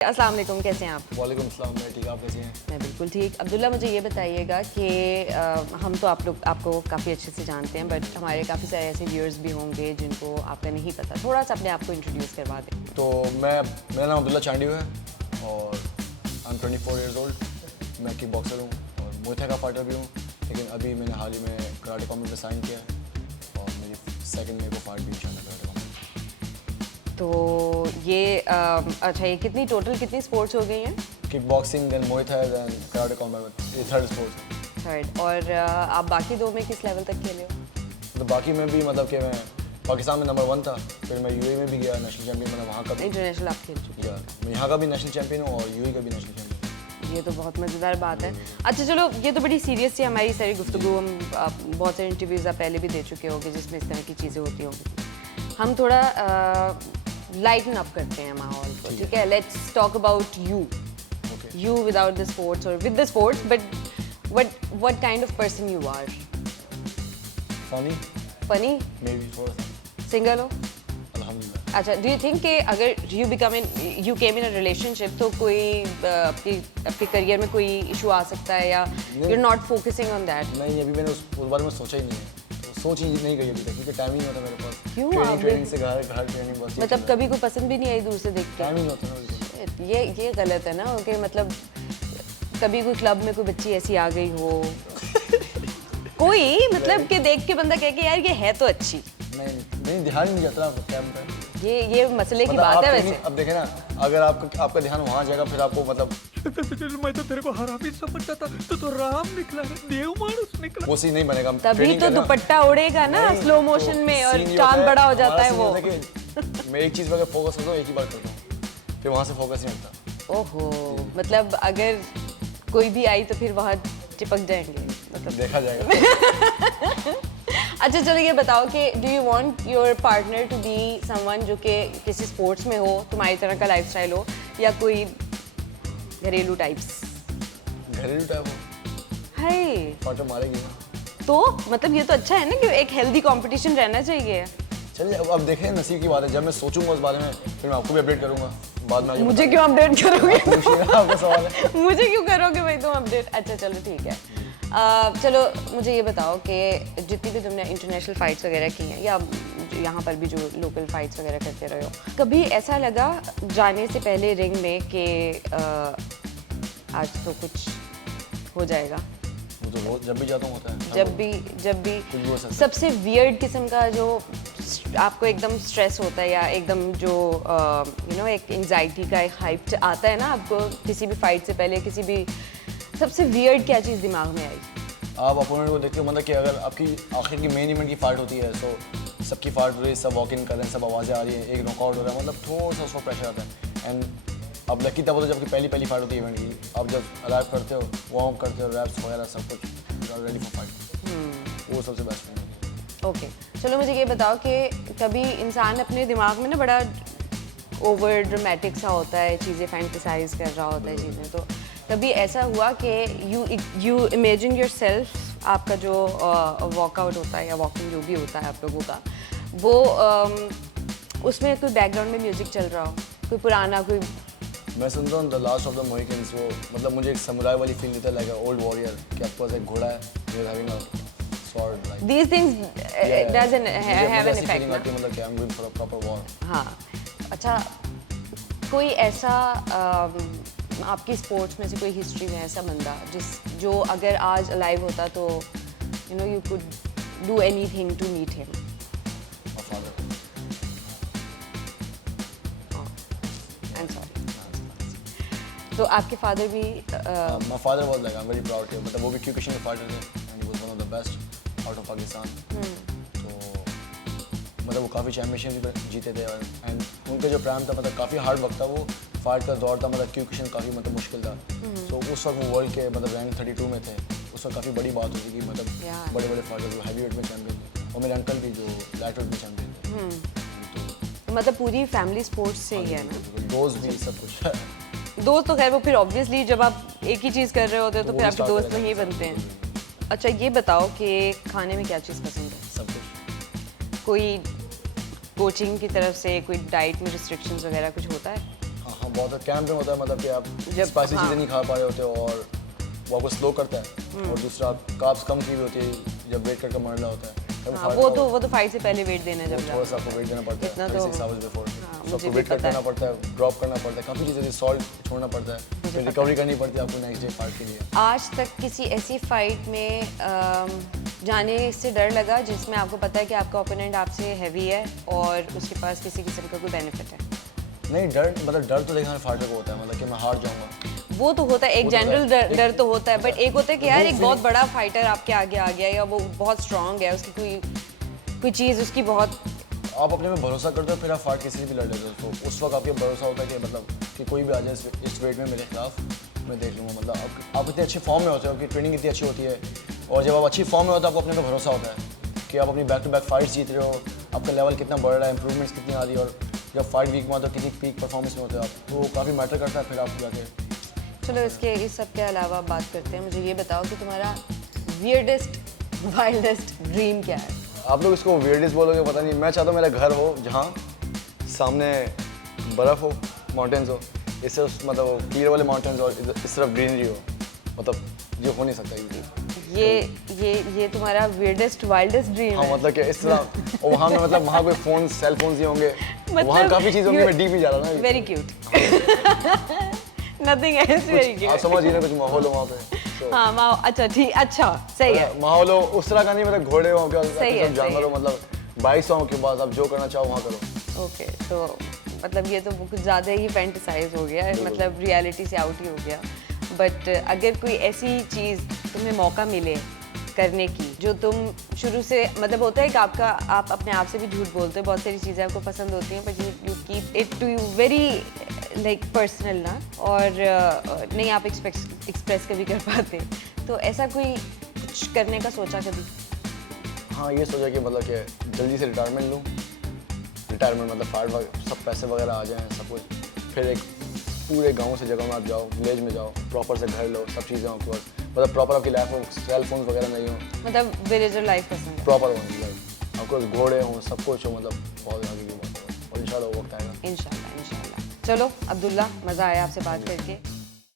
अस्सलाम वालेकुम, कैसे हैं आप? वालेकुम अस्सलाम, मैं ठीक, आप कैसे हैं? मैं बिल्कुल ठीक। अब्दुल्ला, मुझे ये बताइएगा कि हम तो आपको काफ़ी अच्छे से जानते हैं, बट हमारे काफ़ी सारे ऐसे व्यूअर्स भी होंगे जिनको आपका नहीं पता। थोड़ा सा अपने आप को इंट्रोड्यूस करवा दें। तो मेरा नाम अब्दुल्ला चांडियो है और आई एम 24 ईयर्स ओल्ड। मैं किक बॉक्सर हूँ और मुay thai का फाइटर भी हूँ, लेकिन अभी मैंने हाल ही में कराटे कॉम्बैट में साइन किया है और मेरी सेकंड मेरे को फाइट भी इंशाल्लाह कराटे कॉम्बैट। तो ये अच्छा, ये कितनी स्पोर्ट्स हो गई हैं? Kick boxing, then muay thai, then karate combat, ये थर्ड स्पोर्ट्स है। थर्ड। और आप बाकी दो में किस लेवल तक खेले हो? तो बाकी में भी मतलब कि मैं पाकिस्तान में नंबर 1 था, फिर मैं यूएई में भी गया नेशनल चैम्पियन, मतलब वहाँ का भी इंटरनेशनल आप खेल चुके गया। मैं यहाँ का भी नेशनल चैम्पियन हूँ और यूएई का भी नेशनल चैम्पियन। हैं। ये तो बहुत मज़ेदार बात है। अच्छा चलो, ये तो बड़ी सीरियस सी हमारी सारी गुफ्तगू, हम बहुत सारे इंटरव्यूज़ आप पहले भी दे चुके होंगे जिसमें इस तरह की चीज़ें होती होंगी। हम थोड़ा लाइटन अप करते हैं माहौल को, ठीक है? Let's talk about you without the sports or with the sports, but what kind of person you are? Funny? Maybe थोड़ा सा। Single हो? अल्हम्दुलिल्लाह। अच्छा, do you think कि अगर you came in a relationship तो कोई आपके करियर में कोई इशू आ सकता है, या you're not focusing on that? नहीं, अभी मैंने उस बारे में सोचा ही नहीं है, तो सोच ही नहीं गई अभी तक, क्योंकि टाइम ही नहीं होता मेरे पास। क्यों? ट्रेनिंग से घर ट्रेनिंग, बस मतलब कभी कोई पसंद भी नहीं आई दूर से देख के? टाइम ही नहीं होता ना बिल्कुल। ये गलत है ना, कि मतलब कभी कोई क्लब में कोई बच्ची ऐसी आ गई हो कोई मतलब कि देख के बंदा कहे कि यार ये है तो अच्छी। नहीं, ध्यान ही नहीं जाता आपको क्या बताएं। ये मसले की बात है वैसे। अब देखें ना, अगर आपका ध्यान वहाँ जाएगा, फिर आपको मतलब मैं तो तेरे को हरामी समझता था, तो राम निकला है, देव मानुस निकला। वो सीन नहीं बनेगा। तभी तो दुपट्टा उड़ेगा ना स्लो मोशन में और चांद बड़ा हो जाता है वो। मैं एक चीज पर फोकस करता हूँ, एक ही बार करता हूँ, फिर वहाँ से फोकस नहीं हटता। ओहो, मतलब अगर कोई भी आई तो फिर वहाँ चिपक जाएंगे, मतलब देखा जाएगा। अच्छा चलो, ये बताओ कि do you want your partner to be someone जो कि किसी स्पोर्ट्स में हो, तुम्हारी तरह का लाइफस्टाइल हो, या कोई घरेलू टाइप्स? घरेलू टाइप हो, हाय, फाटो मारेगी ना। तो मतलब ये तो अच्छा है ना कि एक हेल्दी कंपटीशन रहना चाहिए। चलिए अब देखें, नसीब की बात है, जब मैं सोचूंगा उस बारे में फिर मैं आपको भी अपडेट करूंगा बाद में। मुझे क्यों अपडेट करोगे? आपका सवाल है। मुझे क्यों करोगे भाई तुम अपडेट? अच्छा चलो ठीक है। चलो मुझे ये बताओ कि जितनी भी तुमने इंटरनेशनल फाइट्स वगैरह की हैं, या यहाँ पर भी जो लोकल फाइट्स वगैरह करते रहे हो, कभी ऐसा लगा जाने से पहले रिंग में कि आज तो कुछ हो जाएगा? वो तो जब भी जाता हूँ होता है। जब भी सबसे वियर्ड किस्म का जो आपको एकदम स्ट्रेस होता है, या एकदम जो एक एंजाइटी का एक हाइप आता है ना आपको किसी भी फाइट से पहले, किसी भी, सबसे वियर्ड क्या चीज़ दिमाग में आई? आप अपोनेंट को देखते हो, मतलब कि अगर आपकी आखिर की मेन इवेंट की फाइट होती है, तो सबकी फाइट हो रही है, सब वॉक इन कर रहे हैं, सब आवाज़ें आ रही हैं, एक नॉकआउट हो रहा है, मतलब थोड़ा सा उसको प्रेशर आता है। एंड अब लकी तब होता है जबकि पहली फाइट होती है इवेंट की। आप जब अराइव करते हो, वार्म अप करते हो, रैप्स वगैरह सब कुछ रेडी फॉर फाइट, वो सबसे बेस्ट है। ओके, चलो मुझे ये बताओ कि कभी इंसान अपने दिमाग में ना बड़ा ओवर ड्रामेटिक सा होता है, चीज़ें फैंटेसाइज कर रहा होता है चीज़ें, तो कभी ऐसा हुआ कि यू इमेजिन योर सेल्फ, आपका जो वॉकआउट होता है या वॉकिंग जो भी होता है आप लोगों का, वो उसमें कोई बैकग्राउंड में म्यूजिक चल रहा हो, कोई पुराना, कोई? मैं सुनता हूँ द लास्ट ऑफ द मोहिकन्स, वो मतलब मुझे एक समुराई वाली फील देता है, लाइक ओल्ड वॉरियर, कि आपके पास एक घोड़ा है, you are having a sword, like These things doesn't have an effect ना? मतलब कि I am going for a proper war. हाँ, अच्छा, कोई ऐसा आपकी स्पोर्ट्स में से कोई हिस्ट्री में ऐसा बंदा जो अगर आज अलाइव होता तो you could do anything to meet him? My father. I am sorry. तो आपके फादर भी my father was like, I am very proud to, मतलब वो भी क्यूकेशन में फाइटर थे and he was one of the best out of Pakistan. तो मतलब वो काफ़ी चैम्पियनशिप जीते थे, एंड उनका जो प्राइम था, मतलब काफ़ी हार्ड वक्त था, वो फाइट का दौर था, मतलब क्यूकेशन काफ़ी मतलब मुश्किल था। तो उस वक्त वो वर्ल्ड के मतलब रैंक 32 में थे, उस वक्त काफ़ी बड़ी बात होती कि मतलब बड़े बड़े फाइटर जो हैवी वेट में चैंपियन थे, और मेरे अंकल भी जो लाइट वेट में चैंपियन थे। तो मतलब पूरी फैमिली स्पोर्ट्स से ही है ना? दोस्त भी सब कुछ। दोस्त तो खैर वो फिर ऑब्वियसली जब आप एक ही चीज़ कर रहे होते हो तो फिर आपके दोस्त वहीं बनते हैं। अच्छा ये बताओ कि खाने में क्या चीज़ पसंद है? सब कुछ। कोई कोचिंग की तरफ से कोई डाइट में रिस्ट्रिक्शंस वगैरह कुछ होता है? हाँ, हाँ बहुत कैंप में होता है, मतलब कि आप जब- स्पाइसी हाँ। चीज़ें नहीं खा पा रहे होते हो और वो आपको स्लो करता है। और दूसरा आप कार्ब्स कम की हुई होती है जब वेट करके मरना होता है। तब हाँ, फाइट वो तो फाइट से पहले वेट देना जब थोड़ा सा आपको वेट देना पड़ता इतना है तो- 36 आवर्स बिफोर। हाँ, तो मुझे आपको भी वेट पता करना है। पड़ता है, ड्रॉप करना पड़ता है, काफ़ी चीज़ें, सॉल्ट छोड़ना पड़ता है, फिर रिकवरी करनी पड़ती है आपको नेक्स्ट डे फाइट के लिए। आज तक किसी ऐसी फाइट में जाने से डर लगा जिसमें आपको पता है कि आपका ओपोनेंट आपसे हैवी है और उसके पास किसी किस्म का कोई बेनिफिट है? नहीं डर, मतलब डर तो देखा फाइटर को होता है, मतलब कि मैं हार जाऊंगा। वो तो होता है, एक वो तो जनरल होता है। डर तो होता है, बट एक होता है कि वो यार एक बहुत feeling- बड़ा फाइटर आपके आगे आ गया या वो बहुत स्ट्रांग है, उसकी कोई चीज़ उसकी बहुत आप अपने में भरोसा करते हो, फिर आप फाइट किसी से भी लड़ लेते हो। तो उस वक्त आपके भरोसा होता है कि मतलब कि कोई भी आ जाए इस वेट में मेरे खिलाफ, मैं देख लूँगा। मतलब आप इतने अच्छे फॉर्म में होते हो, आपकी ट्रेनिंग इतनी अच्छी होती है, और जब आप अच्छी फॉर्म में होते हो आपको अपने पे भरोसा होता है कि आप अपनी बैक टू बैक फाइट्स जीत रहे हो, आपका लेवल कितना बढ़ रहा है, इंप्रूवमेंट्स कितनी आ रही है, और जब फाइट वीक में आता हो कितनी पीक परफॉर्मेंस में होते हो आप, तो काफ़ी मैटर करता है। फिर आप जाके चलो इस सब के अलावा बात करते हैं। मुझे ये बताओ कि तुम्हारा वियर्डेस्ट वाइल्डेस्ट ड्रीम क्या है? आप लोग इसको वियर्डेस्ट बोलोगे पता नहीं, मैं चाहता हूँ मेरा घर हो जहाँ सामने बर्फ़ हो, माउंटेन्स हो, इस तरफ मतलब पीर वाले माउंटेन्स और इस तरफ ग्रीनरी हो, मतलब ये हो नहीं सकता ये तुम्हारा वियर्डेस्ट वाइल्डेस्ट ड्रीम हाँ है? मतलब कि इस तरह, और वहाँ में मतलब वहाँ कोई फ़ोन सेल फोन ही होंगे, वहाँ काफ़ी चीज़ होंगी, मैं डीप ही जा रहा ना। Very cute nothing else, very आप क्यूट। समझिए ना, कुछ माहौल हो वहाँ पे, तो हाँ माँ, अच्छा ठीक, अच्छा सही है। माहौल हो उस तरह का नहीं, मतलब घोड़े हो क्या सही है, जानवर हो, सही है। मतलब 22 हो के बाद आप जो करना चाहो वहाँ करो। ओके, तो मतलब ये तो कुछ ज़्यादा ही फैंटिसाइज हो गया है, मतलब रियलिटी से आउट ही हो गया। बट अगर कोई ऐसी चीज़ तुम्हें मौका मिले करने की जो तुम शुरू से, मतलब होता है कि आप अपने आप से भी झूठ बोलते हो, बहुत सारी चीज़ें आपको पसंद होती हैं, but you keep it to you very like personal ना, और नहीं आप एक्सप्रेस कभी कर पाते, तो ऐसा कोई कुछ करने का सोचा कभी? हाँ ये सोचा कि मतलब कि जल्दी से रिटायरमेंट लूँ, रिटायरमेंट मतलब फाइट सब पैसे वगैरह आ जाएँ, सब कुछ, फिर एक पूरे गांव से जगह में आप जाओ, विलेज में जाओ, प्रॉपर से घर लो, सब चीज़ें आपके पास, मतलब प्रॉपर आपकी लाइफ में सेल फोन वगैरह नहीं हो, मतलब विलेजर लाइफ पसंद है? प्रॉपर होनी लाइफ, आपको घोड़े हों, सब कुछ हो, मतलब बहुत आगे की बात है, और इंशाल्लाह वो वक्त आएगा। इंशाल्लाह इंशाल्लाह। चलो अब्दुल्ला, मज़ा आया आपसे बात करके।